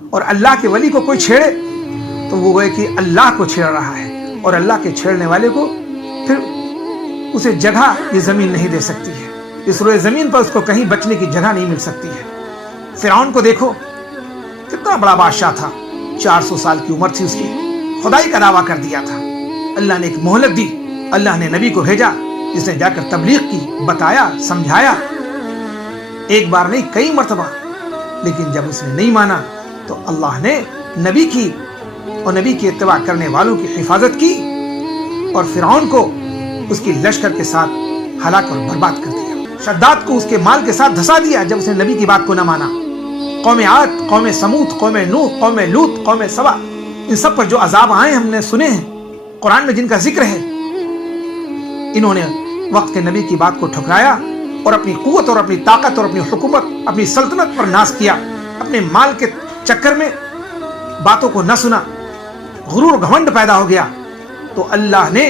اور اللہ کے ولی کو کوئی چھیڑے تو وہ گویا کہ اللہ کو چھیڑ رہا ہے، اور اللہ کے چھیڑنے والے کو پھر اسے جگہ یہ زمین نہیں دے سکتی ہے، اس روئے زمین پر اس کو کہیں بچنے کی جگہ نہیں مل سکتی ہے۔ فرعون کو دیکھو، کتنا بڑا بادشاہ تھا، 400 سال کی عمر تھی اس کی، خدائی کا دعویٰ کر دیا تھا۔ اللہ نے ایک مہلت دی، اللہ نے نبی کو بھیجا جس نے جا کر تبلیغ کی، بتایا، سمجھایا، ایک بار نہیں کئی مرتبہ، لیکن جب اس نے نہیں مانا تو اللہ نے نبی کی اور نبی کی اتباع کرنے والوں کی حفاظت کی، اور فرعون کو اس کی لشکر کے ساتھ ہلاک اور برباد کر دیا۔ شداد کو اس کے مال کے ساتھ دھسا دیا جب اس نے نبی کی بات کو نہ مانا۔ قوم عاد، قوم سمود، قوم نوح، قوم لوط، قوم سبا، ان سب پر جو عذاب آئے ہم نے سنے ہیں، قرآن میں جن کا ذکر ہے، انہوں نے وقت کے نبی کی بات کو ٹھکرایا اور اپنی قوت اور اپنی طاقت اور اپنی حکومت، اپنی سلطنت پر ناز کیا، اپنے مال کے چکر میں باتوں کو نہ سنا، غرور گھمنڈ پیدا ہو گیا، تو اللہ نے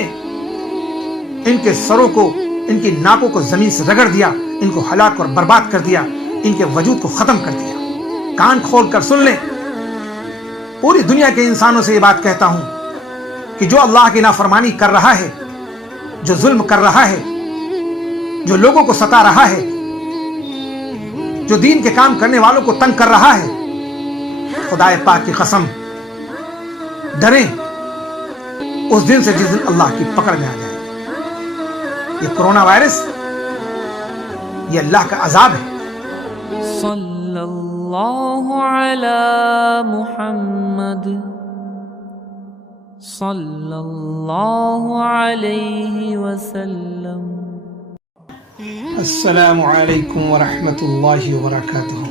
ان کے سروں کو، ان کی ناکوں کو زمین سے رگڑ دیا، ان کو ہلاک اور برباد کر دیا، ان کے وجود کو ختم کر دیا۔ کان کھول کر سن لیں، پوری دنیا کے انسانوں سے یہ بات کہتا ہوں کہ جو اللہ کی نافرمانی کر رہا ہے، جو ظلم کر رہا ہے، جو لوگوں کو ستا رہا ہے، جو دین کے کام کرنے والوں کو تنگ کر رہا ہے، خدائے پاک کی قسم ڈریں اس دن سے جس دن اللہ کی پکڑ میں آ جائے۔ یہ کرونا وائرس، یہ اللہ کا عذاب ہے۔ صلی اللہ علی محمد صلی اللہ علیہ وسلم۔ السلام علیکم ورحمۃ اللہ وبرکاتہ۔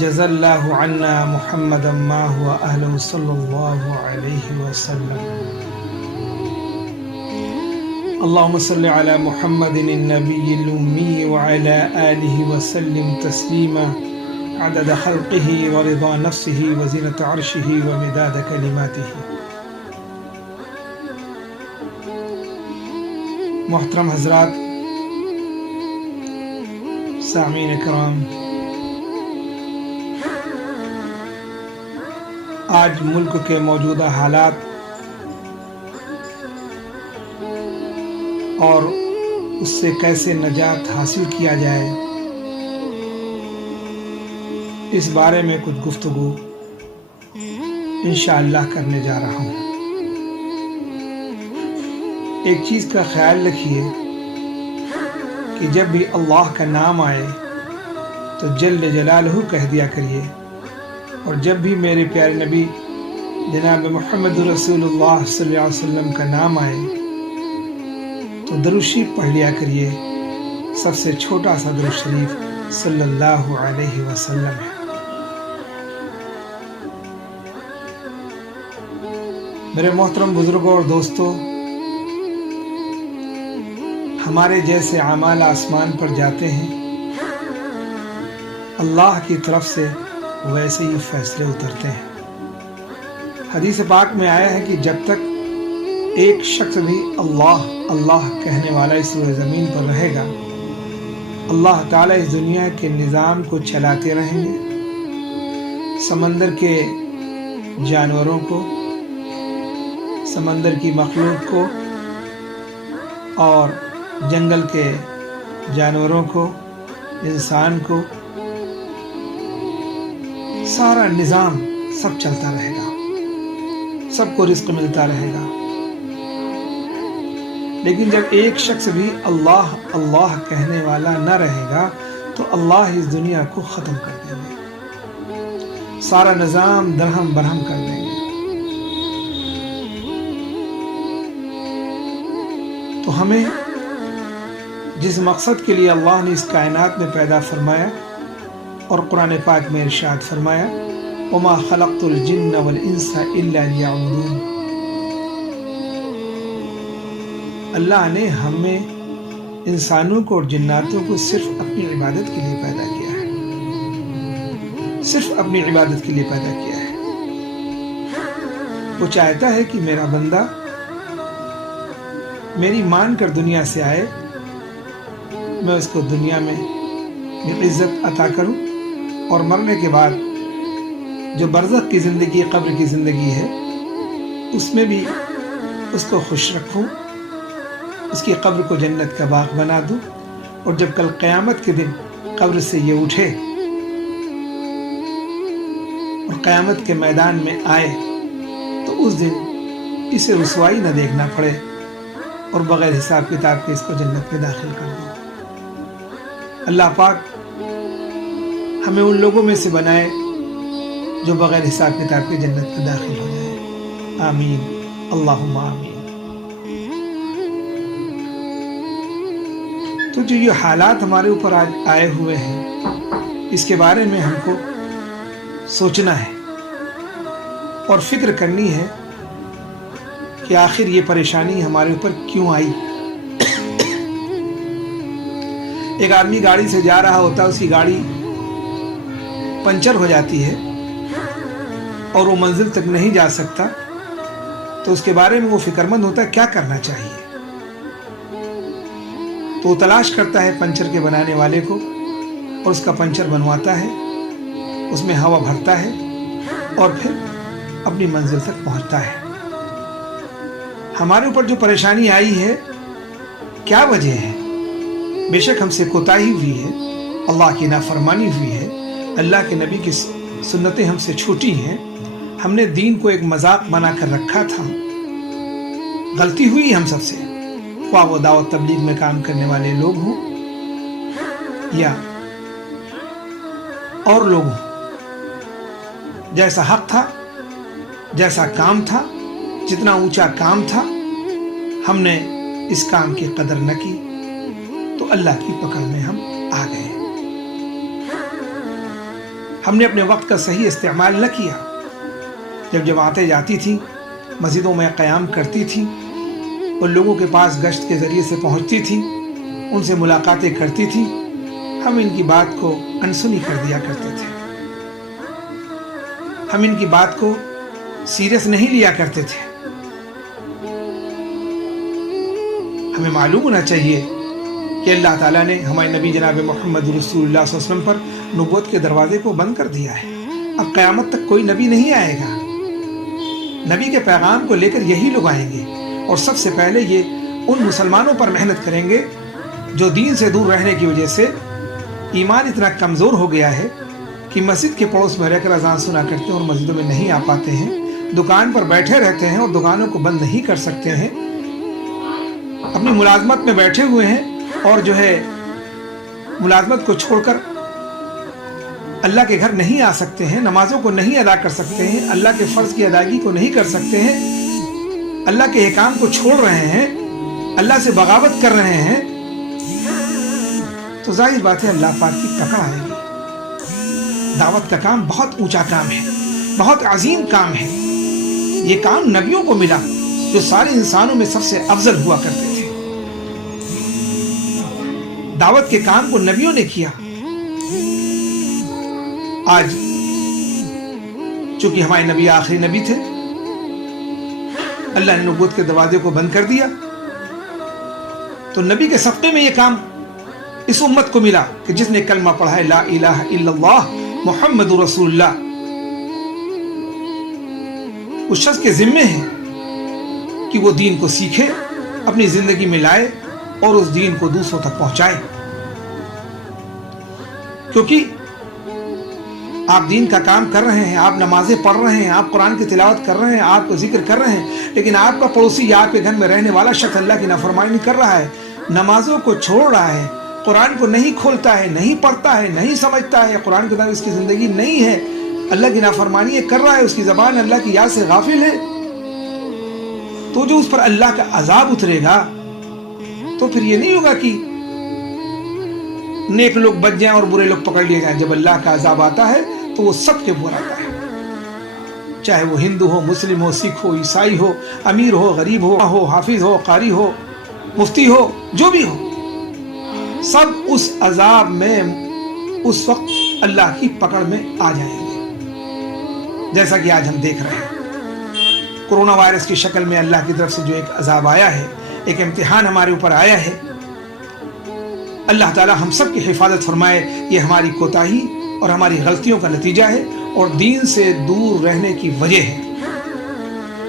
جزا اللہ عنا محمدا ما هو اہلہ صلی اللہ علیہ وسلم۔ اللہم صل علی محمد النبی الامی وعلی آلہ وسلم تسلیما عدد خلقہ ورضا نفسہ وزینۃ عرشہ ومداد کلماتہ۔ محترم حضرات، سامعین کرام، آج ملک کے موجودہ حالات اور اس سے کیسے نجات حاصل کیا جائے، اس بارے میں کچھ گفتگو انشاءاللہ کرنے جا رہا ہوں۔ ایک چیز کا خیال رکھیے کہ جب بھی اللہ کا نام آئے تو جل جلالہ کہہ دیا کریے، اور جب بھی میرے پیارے نبی جناب محمد رسول اللہ صلی اللہ علیہ وسلم کا نام آئے تو درود شریف پڑھ لیا کریے۔ سب سے چھوٹا سا درود شریف صلی اللہ علیہ وسلم ہے۔ میرے محترم بزرگوں اور دوستوں، ہمارے جیسے اعمال آسمان پر جاتے ہیں، اللہ کی طرف سے ویسے ہی فیصلے اترتے ہیں۔ حدیث پاک میں آیا ہے کہ جب تک ایک شخص بھی اللہ اللہ کہنے والا اس روئے زمین پر رہے گا، اللہ تعالیٰ اس دنیا کے نظام کو چلاتے رہیں گے۔ سمندر کے جانوروں کو، سمندر کی مخلوق کو، اور جنگل کے جانوروں کو، انسان کو، سارا نظام سب چلتا رہے گا، سب کو رزق ملتا رہے گا۔ لیکن جب ایک شخص بھی اللہ اللہ کہنے والا نہ رہے گا تو اللہ اس دنیا کو ختم کر دیں گے، سارا نظام درہم برہم کر دیں گے۔ تو ہمیں جس مقصد کے لیے اللہ نے اس کائنات میں پیدا فرمایا، اور قرآن پاک میں ارشاد فرمایا وَمَا خَلَقْتُ الْجِنَّ وَالْإِنسَ إِلَّا لِيَعْبُدُونِ، اللہ نے ہمیں انسانوں کو اور جناتوں کو صرف اپنی عبادت کے لیے پیدا کیا ہے، صرف اپنی عبادت کے لیے پیدا کیا ہے۔ وہ چاہتا ہے کہ میرا بندہ میری مان کر دنیا سے آئے میں اس کو دنیا میں عزت عطا کروں اور مرنے کے بعد جو برزخ کی زندگی قبر کی زندگی ہے اس میں بھی اس کو خوش رکھوں، اس کی قبر کو جنت کا باغ بنا دوں، اور جب کل قیامت کے دن قبر سے یہ اٹھے اور قیامت کے میدان میں آئے تو اس دن اسے رسوائی نہ دیکھنا پڑے اور بغیر حساب کتاب کے اس کو جنت میں داخل کر دوں۔ اللہ پاک ہمیں ان لوگوں میں سے بنائے جو بغیر حساب کتاب کے جنت میں داخل ہو جائے، آمین، اللہم آمین۔ تو جو یہ حالات ہمارے اوپر آج آئے ہوئے ہیں اس کے بارے میں ہم کو سوچنا ہے اور فکر کرنی ہے کہ آخر یہ پریشانی ہمارے اوپر کیوں آئی۔ ایک آدمی گاڑی سے جا رہا ہوتا ہے، اس کی گاڑی پنچر ہو جاتی ہے اور وہ منزل تک نہیں جا سکتا، تو اس کے بارے میں وہ فکر مند ہوتا ہے کیا کرنا چاہیے۔ تو وہ تلاش کرتا ہے پنچر کے بنانے والے کو اور اس کا پنچر بنواتا ہے، اس میں ہوا بھرتا ہے اور پھر اپنی منزل تک پہنچتا ہے۔ ہمارے اوپر جو پریشانی آئی ہے کیا وجہ ہے؟ بے شک ہم سے کوتاہی ہوئی ہے، اللہ کی نافرمانی ہوئی ہے، اللہ کے نبی کی سنتیں ہم سے چھوٹی ہیں، ہم نے دین کو ایک مذاق بنا کر رکھا تھا، غلطی ہوئی ہم سب سے، خواہ وہ دعوت تبلیغ میں کام کرنے والے لوگ ہوں یا اور لوگ ہوں۔ جیسا حق تھا، جیسا کام تھا، جتنا اونچا کام تھا، ہم نے اس کام کی قدر نہ کی تو اللہ کی پکڑ میں ہم آ گئے۔ ہم نے اپنے وقت کا صحیح استعمال نہ کیا۔ جب جماعتیں جاتی تھیں، مسجدوں میں قیام کرتی تھیں اور لوگوں کے پاس گشت کے ذریعے سے پہنچتی تھیں، ان سے ملاقاتیں کرتی تھیں، ہم ان کی بات کو انسنی کر دیا کرتے تھے، ہم ان کی بات کو سیریس نہیں لیا کرتے تھے۔ ہمیں معلوم ہونا چاہیے کہ اللہ تعالیٰ نے ہمارے نبی جناب محمد رسول اللہ صلی اللہ علیہ وسلم پر نبوت کے دروازے کو بند کر دیا ہے۔ اب قیامت تک کوئی نبی نہیں آئے گا، نبی کے پیغام کو لے کر یہی لوگ آئیں گے، اور سب سے پہلے یہ ان مسلمانوں پر محنت کریں گے جو دین سے دور رہنے کی وجہ سے ایمان اتنا کمزور ہو گیا ہے کہ مسجد کے پڑوس میں رہ کر اذان سنا کرتے ہیں اور مسجدوں میں نہیں آ پاتے ہیں، دکان پر بیٹھے رہتے ہیں اور دکانوں کو بند نہیں کر سکتے ہیں، اپنی ملازمت میں بیٹھے ہوئے ہیں اور جو ہے ملازمت کو چھوڑ کر اللہ کے گھر نہیں آ سکتے ہیں، نمازوں کو نہیں ادا کر سکتے ہیں، اللہ کے فرض کی ادائیگی کو نہیں کر سکتے ہیں، اللہ کے احکام کو چھوڑ رہے ہیں، اللہ سے بغاوت کر رہے ہیں، تو ظاہر بات ہے اللہ پاک کی پکڑ آئے گی۔ دعوت کا کام بہت اونچا کام ہے، بہت عظیم کام ہے۔ یہ کام نبیوں کو ملا جو سارے انسانوں میں سب سے افضل ہوا کرتے تھے۔ دعوت کے کام کو نبیوں نے کیا۔ آج چونکہ ہمارے نبی آخری نبی تھے، اللہ نے نبوت کے دروازے کو بند کر دیا، تو نبی کے صدقے میں یہ کام اس امت کو ملا کہ جس نے کلمہ پڑھا ہے لا الہ الا اللہ محمد رسول اللہ، اس شخص کے ذمے ہے کہ وہ دین کو سیکھے، اپنی زندگی میں لائے اور اس دین کو دوسروں تک پہنچائے، کیونکہ آپ دین کا کام کر رہے ہیں، آپ نمازیں پڑھ رہے ہیں، آپ قرآن کی تلاوت کر رہے ہیں، آپ کو ذکر کر رہے ہیں، لیکن آپ کا پڑوسی یا آپ کے گھر میں رہنے والا شخص اللہ کی نافرمانی کر رہا ہے، نمازوں کو چھوڑ رہا ہے، قرآن کو نہیں کھولتا ہے، نہیں پڑھتا ہے، نہیں سمجھتا ہے، قرآن کے مطابق اس کی زندگی نہیں ہے، اللہ کی نافرمانی کر رہا ہے، اس کی زبان اللہ کی یاد سے غافل ہے، تو جو اس پر اللہ کا عذاب اترے گا تو پھر یہ نہیں ہوگا کہ نیک لوگ بچ جائیں اور برے لوگ پکڑ لیے جائیں۔ جب اللہ کا عذاب آتا ہے تو وہ سب کے اوپر آتا ہے، چاہے وہ ہندو ہو، مسلم ہو، سکھ ہو، عیسائی ہو، امیر ہو، غریب ہو، حافظ ہو، قاری ہو، مفتی ہو، جو بھی ہو، سب اس عذاب میں اس وقت اللہ کی پکڑ میں آ جائیں گے، جیسا کہ آج ہم دیکھ رہے ہیں کورونا وائرس کی شکل میں اللہ کی طرف سے جو ایک عذاب آیا ہے، ایک امتحان ہمارے اوپر آیا ہے، اللہ تعالی ہم سب کی حفاظت فرمائے. یہ ہماری کوتاہی اور ہماری غلطیوں کا نتیجہ ہے اور دین سے دور رہنے کی وجہ ہے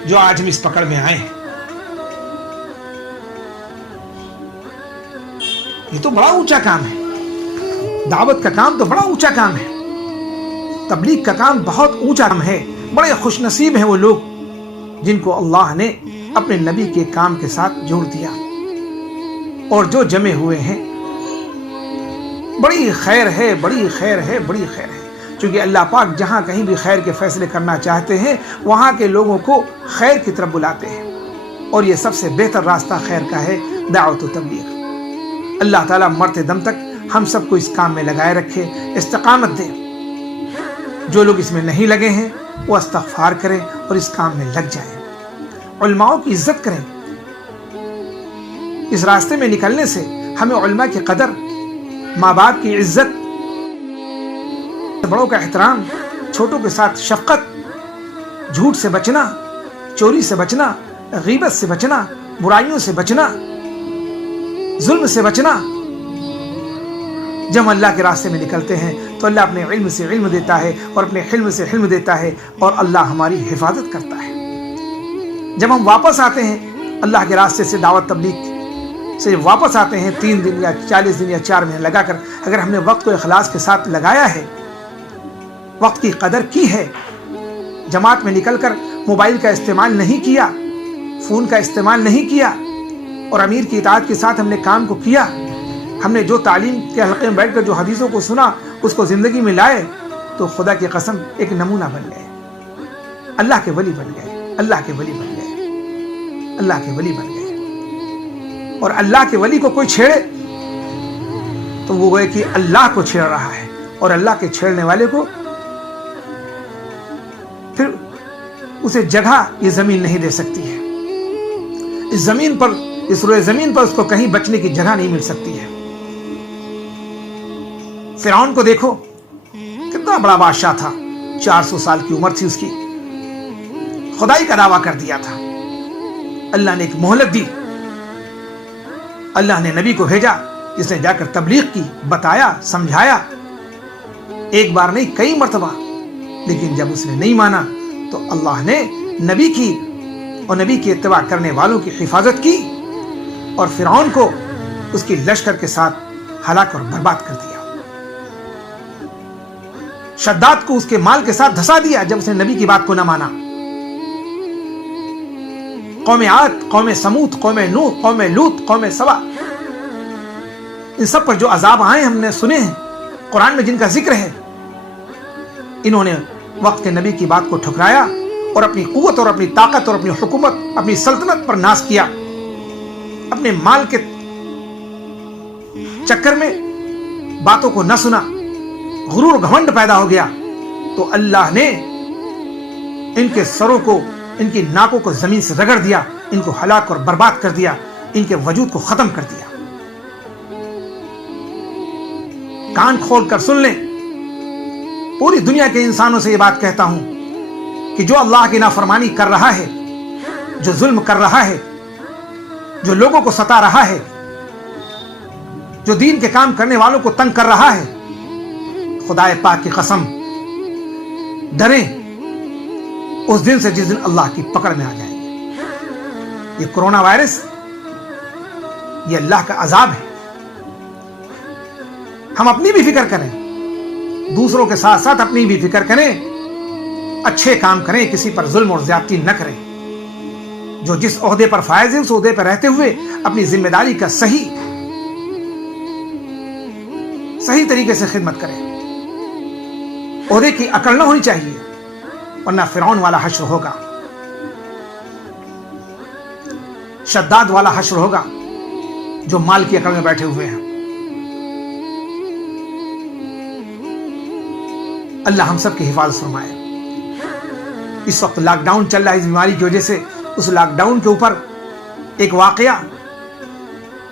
جو آج ہم اس پکڑ میں آئے ہیں. یہ تو بڑا اونچا کام ہے. دعوت کا کام تو بڑا اونچا کام ہے. تبلیغ کا کام بہت اونچا کام ہے. بڑے خوش نصیب ہیں وہ لوگ جن کو اللہ نے اپنے نبی کے کام کے ساتھ جوڑ دیا اور جو جمے ہوئے ہیں. بڑی خیر ہے, بڑی خیر ہے, بڑی خیر ہے. چونکہ اللہ پاک جہاں کہیں بھی خیر کے فیصلے کرنا چاہتے ہیں وہاں کے لوگوں کو خیر کی طرف بلاتے ہیں اور یہ سب سے بہتر راستہ خیر کا ہے دعوت و تبلیغ. اللہ تعالیٰ مرتے دم تک ہم سب کو اس کام میں لگائے رکھے, استقامت دے. جو لوگ اس میں نہیں لگے ہیں وہ استغفار کریں اور اس کام میں لگ جائیں. علماء کی عزت کریں. اس راستے میں نکلنے سے ہمیں علماء کی قدر, ماں باپ کی عزت, بڑوں کا احترام, چھوٹوں کے ساتھ شفقت, جھوٹ سے بچنا, چوری سے بچنا, غیبت سے بچنا, برائیوں سے بچنا, ظلم سے بچنا. جب اللہ کے راستے میں نکلتے ہیں تو اللہ اپنے علم سے علم دیتا ہے اور اپنے حلم سے حلم دیتا ہے اور اللہ ہماری حفاظت کرتا ہے. جب ہم واپس آتے ہیں اللہ کے راستے سے, دعوت تبلیغ سے واپس آتے ہیں 3 دن یا 40 دن یا 4 مہینے لگا کر, اگر ہم نے وقت کو اخلاص کے ساتھ لگایا ہے, وقت کی قدر کی ہے, جماعت میں نکل کر موبائل کا استعمال نہیں کیا, فون کا استعمال نہیں کیا اور امیر کی اطاعت کے ساتھ ہم نے کام کو کیا, ہم نے جو تعلیم کے حلقے میں بیٹھ کر جو حدیثوں کو سنا اس کو زندگی میں لائے, تو خدا کی قسم ایک نمونہ بن گئے, اللہ کے ولی بن گئے, اللہ کے ولی بن گئے, اللہ کے ولی بن گئے. اور اللہ کے ولی کو کوئی چھیڑے تو وہ گوئے کہ اللہ کو چھیڑ رہا ہے اور اللہ کے چھیڑنے والے کو پھر اسے جگہ یہ زمین نہیں دے سکتی ہے. اس زمین پر, اس روئے زمین پر اس کو کہیں بچنے کی جگہ نہیں مل سکتی ہے. فرعون کو دیکھو, کتنا بڑا بادشاہ تھا, 400 سال کی عمر تھی اس کی, خدائی کا دعویٰ کر دیا تھا. اللہ نے ایک مہلت دی, اللہ نے نبی کو بھیجا جس نے جا کر تبلیغ کی, بتایا, سمجھایا, ایک بار نہیں کئی مرتبہ. لیکن جب اس نے نہیں مانا تو اللہ نے نبی کی اور نبی کی اتباع کرنے والوں کی حفاظت کی اور فرعون کو اس کی لشکر کے ساتھ ہلاک اور برباد کر دیا. شداد کو اس کے مال کے ساتھ دھسا دیا جب اس نے نبی کی بات کو نہ مانا. قوم عاد, قوم سمود, قوم نوح, قوم لوط, قوم سبا, ان سب پر جو عذاب آئے ہم نے سنے ہیں, قرآن میں جن کا ذکر ہے. انہوں نے وقت کے نبی کی بات کو ٹھکرایا اور اپنی قوت اور اپنی طاقت اور اپنی حکومت, اپنی سلطنت پر ناز کیا. اپنے مال کے چکر میں باتوں کو نہ سنا, غرور گھمنڈ پیدا ہو گیا, تو اللہ نے ان کے سروں کو, ان کی ناکوں کو زمین سے رگڑ دیا, ان کو ہلاک اور برباد کر دیا, ان کے وجود کو ختم کر دیا. کان کھول کر سن لیں, پوری دنیا کے انسانوں سے یہ بات کہتا ہوں کہ جو اللہ کی نافرمانی کر رہا ہے, جو ظلم کر رہا ہے, جو لوگوں کو ستا رہا ہے, جو دین کے کام کرنے والوں کو تنگ کر رہا ہے, خدائے پاک کی قسم ڈریں اس دن سے جس دن اللہ کی پکڑ میں آ جائیں گے. یہ کرونا وائرس, یہ اللہ کا عذاب ہے. ہم اپنی بھی فکر کریں, دوسروں کے ساتھ ساتھ اپنی بھی فکر کریں, اچھے کام کریں, کسی پر ظلم اور زیادتی نہ کریں. جو جس عہدے پر فائز ہے اس عہدے پر رہتے ہوئے اپنی ذمہ داری کا صحیح طریقے سے خدمت کریں. عہدے کی اکڑ نہ ہونی چاہیے ورنہ فرعون والا حشر ہوگا, شداد والا حشر ہوگا جو مال کی اکڑ میں بیٹھے ہوئے ہیں. اللہ ہم سب کی حفاظت فرمائے. اس وقت لاک ڈاؤن چل رہا ہے, اس بیماری کی وجہ سے. اس لاک ڈاؤن کے اوپر ایک واقعہ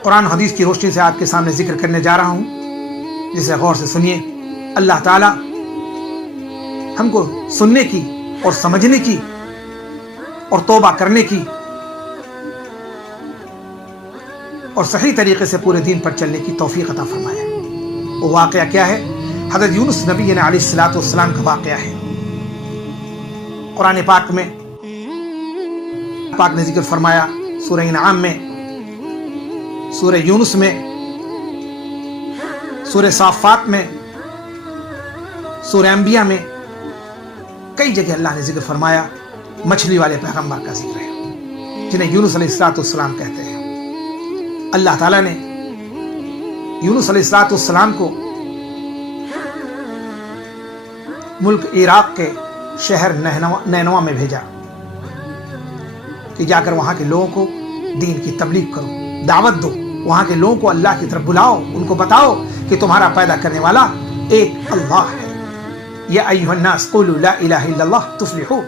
قرآن حدیث کی روشنی سے آپ کے سامنے ذکر کرنے جا رہا ہوں, جسے غور سے سنیے. اللہ تعالی ہم کو سننے کی اور سمجھنے کی اور توبہ کرنے کی اور صحیح طریقے سے پورے دین پر چلنے کی توفیق عطا فرمائے۔ وہ واقعہ کیا ہے؟ حضرت یونس نبی علیہ الصلوۃ والسلام کا واقعہ ہے۔ قرآن پاک میں نے ذکر فرمایا، سورہ انعام میں، سورہ یونس میں، سورہ صافات میں، سورہ انبیاء میں، کئی جگہ اللہ نے ذکر فرمایا مچھلی والے پیغمبر کا ذکر ہے، جنہیں یونس علیہ الصلوۃ والسلام کہتے ہیں۔ اللہ تعالیٰ نے یونس علیہ الصلوۃ والسلام کو ملک عراق کے شہر نینوا میں بھیجا کہ جا کر وہاں کے لوگوں کو دین کی تبلیغ کرو، دعوت دو، وہاں کے لوگوں کو اللہ کی طرف بلاؤ، ان کو بتاؤ کہ تمہارا پیدا کرنے والا ایک اللہ ہے۔ یا ایھا الناس قولوا لا الہ الا اللہ تفلحوا،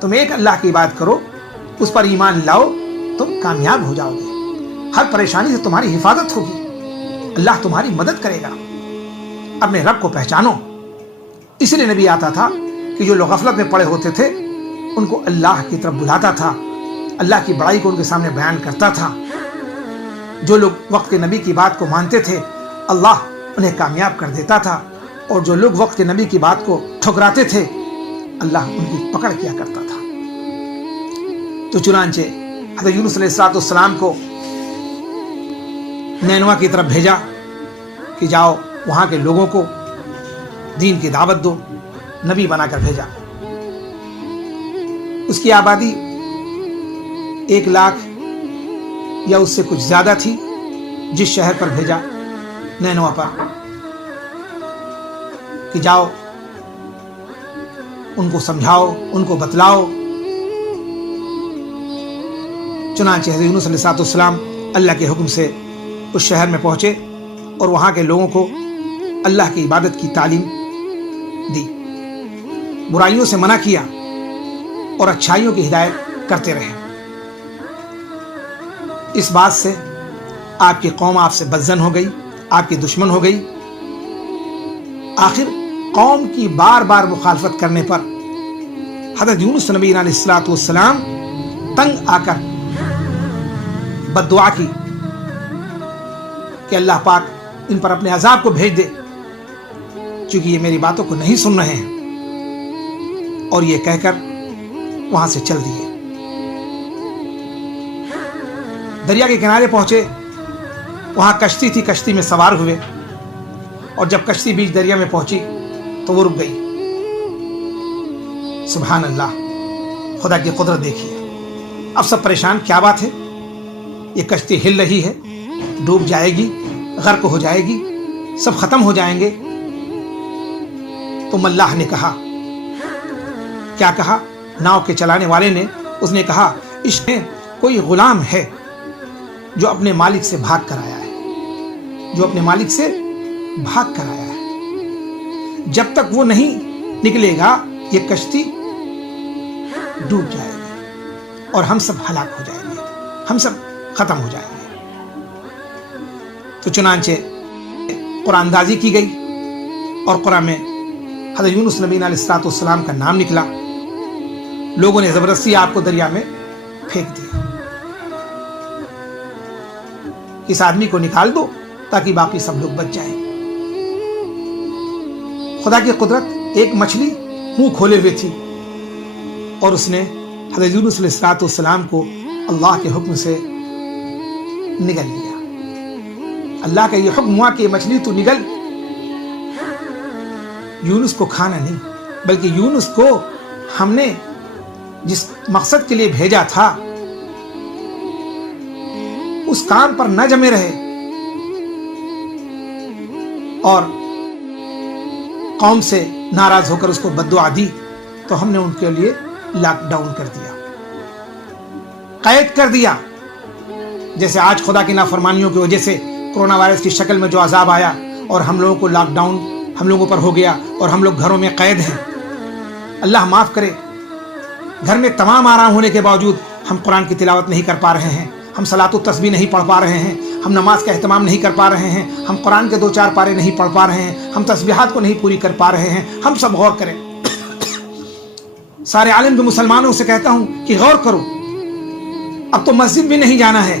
تم ایک اللہ کی عبادت کرو، اس پر ایمان لاؤ، تم کامیاب ہو جاؤ گے، ہر پریشانی سے تمہاری حفاظت ہوگی، اللہ تمہاری مدد کرے گا۔ اپنے رب کو پہچانو۔ اس لیے نبی آتا تھا کہ جو لوگ غفلت میں پڑے ہوتے تھے ان کو اللہ کی طرف بلاتا تھا، اللہ کی بڑائی کو ان کے سامنے بیان کرتا تھا۔ جو لوگ وقت کے نبی کی بات کو مانتے تھے اللہ انہیں کامیاب کر دیتا تھا، اور جو لوگ وقت کے نبی کی بات کو ٹھکراتے تھے اللہ ان کی پکڑ کیا کرتا تھا۔ تو چنانچہ حضرت یونس علیہ السلام کو نینوا کی طرف بھیجا کہ جاؤ وہاں کے لوگوں کو دین کی دعوت دو، نبی بنا کر بھیجا۔ اس کی آبادی 1 لاکھ یا اس سے کچھ زیادہ تھی۔ جس شہر پر بھیجا نینوا پر کہ جاؤ ان کو سمجھاؤ، ان کو بتلاؤ۔ چنانچہ حضرت یونس علیہ السلام اللہ کے حکم سے اس شہر میں پہنچے اور وہاں کے لوگوں کو اللہ کی عبادت کی تعلیم دی، برائیوں سے منع کیا اور اچھائیوں کی ہدایت کرتے رہے۔ اس بات سے آپ کی قوم آپ سے بدظن ہو گئی، آپ کی دشمن ہو گئی۔ آخر قوم کی بار بار مخالفت کرنے پر حضرت یونس نبی علیہ الصلوۃ والسلام تنگ آ کر بد دعا کی کہ اللہ پاک ان پر اپنے عذاب کو بھیج دے، چونکہ یہ میری باتوں کو نہیں سن رہے ہیں، اور یہ کہہ کر وہاں سے چل دیے۔ دریا کے کنارے پہنچے، وہاں کشتی تھی، کشتی میں سوار ہوئے، اور جب کشتی بیچ دریا میں پہنچی تو وہ رک گئی۔ سبحان اللہ، خدا کی قدرت دیکھیے۔ اب سب پریشان، کیا بات ہے، یہ کشتی ہل رہی ہے، ڈوب جائے گی، غرق ہو جائے گی، سب ختم ہو جائیں گے۔ تو اللہ نے کہا، کیا کہا؟ ناؤ کے چلانے والے نے، اس نے کہا اس میں کوئی غلام ہے جو اپنے مالک سے بھاگ کر آیا ہے، جو اپنے مالک سے بھاگ کر آیا ہے، جب تک وہ نہیں نکلے گا یہ کشتی ڈوب جائے گی اور ہم سب ہلاک ہو جائیں گے، ہم سب ختم ہو جائیں گے۔ تو چنانچہ قرآن اندازی کی گئی اور قرآن میں حضرت یونس نبی علیہ الصلوۃ والسلام کا نام نکلا۔ لوگوں نے زبردستی آپ کو دریا میں پھینک دیا، اس آدمی کو نکال دو تاکہ باقی سب لوگ بچ جائیں۔ خدا کی قدرت، ایک مچھلی منہ کھولے ہوئے تھی اور اس نے حضرت یونس علیہ الصلوۃ والسلام کو اللہ کے حکم سے نگل لیا۔ اللہ کا یہ حکم ہوا کہ مچھلی تو نگل، یونس کو کھانا نہیں، بلکہ یونس کو ہم نے جس مقصد کے لیے بھیجا تھا اس کام پر نہ جمے رہے اور قوم سے ناراض ہو کر اس کو بد دعا دی، تو ہم نے ان کے لیے لاک ڈاؤن کر دیا، قید کر دیا۔ جیسے آج خدا کی نافرمانیوں کی وجہ سے کورونا وائرس کی شکل میں جو عذاب آیا اور ہم لوگوں کو لاک ڈاؤن ہم لوگوں پر ہو گیا اور ہم لوگ گھروں میں قید ہیں، اللہ معاف کرے۔ گھر میں تمام آرام ہونے کے باوجود ہم قرآن کی تلاوت نہیں کر پا رہے ہیں، ہم صلاۃ و تسبیح نہیں پڑھ پا رہے ہیں، ہم نماز کا اہتمام نہیں کر پا رہے ہیں، ہم قرآن کے 2-4 پارے نہیں پڑھ پا رہے ہیں، ہم تسبیحات کو نہیں پوری کر پا رہے ہیں۔ ہم سب غور کریں، سارے عالم کے مسلمانوں سے کہتا ہوں کہ غور کرو، اب تو مسجد بھی نہیں جانا ہے،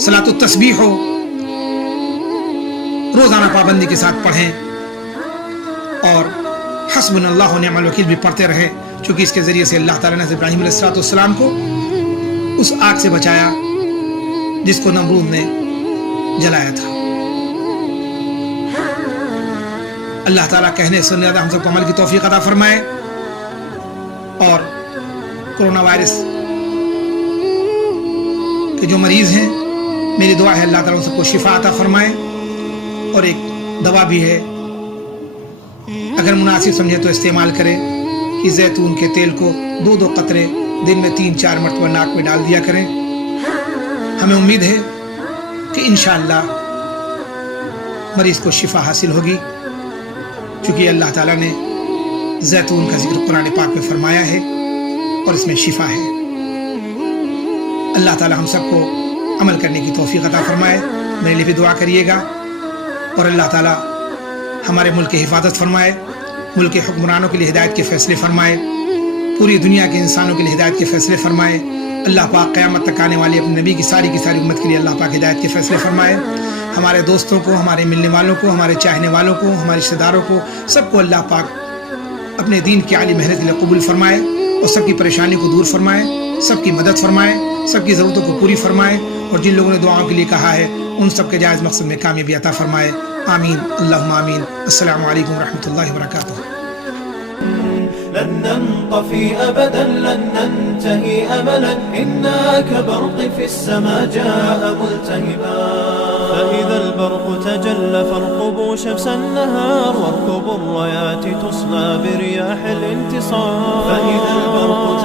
صلاۃ التسبیح ہو روزانہ پابندی کے ساتھ پڑھیں، اور حسبنا اللہ و نعم الوکیل بھی پڑھتے رہے، چونکہ اس کے ذریعے سے اللہ تعالیٰ نے ابراہیم علیہ السلام کو اس آگ سے بچایا جس کو نمرود نے جلایا تھا۔ اللہ تعالیٰ کہنے سننے ہم سب کو عمل کی توفیق عطا فرمائے، اور کورونا وائرس کے جو مریض ہیں میری دعا ہے اللہ تعالیٰ ان سب کو شفا عطا فرمائے، اور ایک دوا بھی ہے اگر مناسب سمجھے تو استعمال کرے کہ زیتون کے تیل کو 2 قطرے دن میں 3-4 مرتبہ ناک میں ڈال دیا کریں۔ ہمیں امید ہے کہ انشاءاللہ مریض کو شفا حاصل ہوگی، چونکہ اللہ تعالیٰ نے زیتون کا ذکر قرآن پاک میں فرمایا ہے اور اس میں شفا ہے۔ اللہ تعالیٰ ہم سب کو عمل کرنے کی توفیق عطا فرمائے۔ میرے لیے بھی دعا کریے گا، اور اللہ تعالیٰ ہمارے ملک کی حفاظت فرمائے، ملک کے حکمرانوں کے لیے ہدایت کے فیصلے فرمائے، پوری دنیا کے انسانوں کے لیے ہدایت کے فیصلے فرمائے۔ اللہ پاک قیامت تک آنے والی اپنے نبی کی ساری امت کے لیے اللہ پاک ہدایت کے فیصلے فرمائے۔ ہمارے دوستوں کو، ہمارے ملنے والوں کو، ہمارے چاہنے والوں کو، ہمارے رشتہ داروں کو، سب کو اللہ پاک اپنے دین کی عالی محنت کے لیے قبول فرمائے، اور سب کی پریشانی کو دور فرمائے، سب کی مدد فرمائے، سب کی ضرورتوں کو پوری فرمائے، اور جن لوگوں نے دعاؤں کے لیے کہا ہے ان سب کے جائز مقصد میں کامیابی عطا فرمائے۔ آمین اللہم آمین۔ السلام علیکم ورحمۃ اللہ وبرکاتہ۔ لن ننطفي أبدا لن ننتهي أملا إنا كبرق في السماء جاء ملتهبا فإذا البرق تجلى فارقبوا شمس النهار واركبوا الرايات تصلى برياح الانتصار فإذا البرق